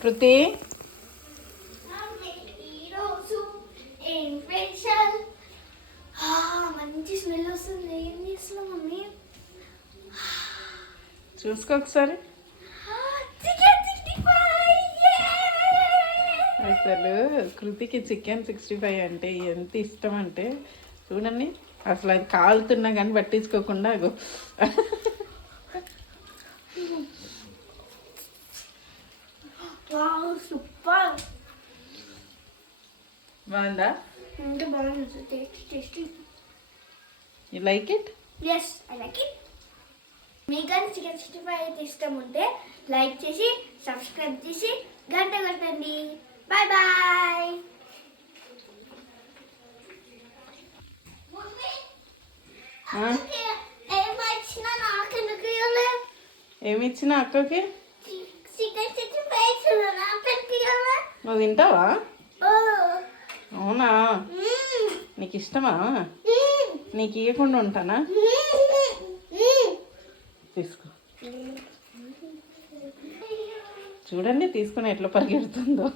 కృతి ఈరోజు ఏం స్పెషల్? మంచి స్మెల్ వస్తుంది. ఏం చేస్తున్నావు మమ్మీ? చూసుకో ఒకసారి. అసలు కృతికి చికెన్ 65 అంటే ఎంత ఇష్టం అంటే చూడండి, అసలు అది కాలుతున్నా కానీ పట్టించుకోకుండా సూపర్. బాగుందా? అంటే బాగుంది. Tasty. You like it? Yes, I like it. మీకు కానీ చికెన్ 65 అయితే ఇష్టం ఉంటే లైక్ చేసి సబ్స్క్రైబ్ చేసి గంట కొట్టండి. Bye bye. ఏమిచ్చినా నాకెందుకు ఇవ్వలే? ఏమిచ్చినా అక్కకి? చికెన్ 65 నాకెందుకు ఇవ్వలే? నువ్వు తింటావా? అవునా? నీకు ఇష్టమా? నీకు ఇవ్వకుండా ఉంటానా? తీసుకో. చూడండి తీసుకుని ఎట్లా పరిగెడుతుందో.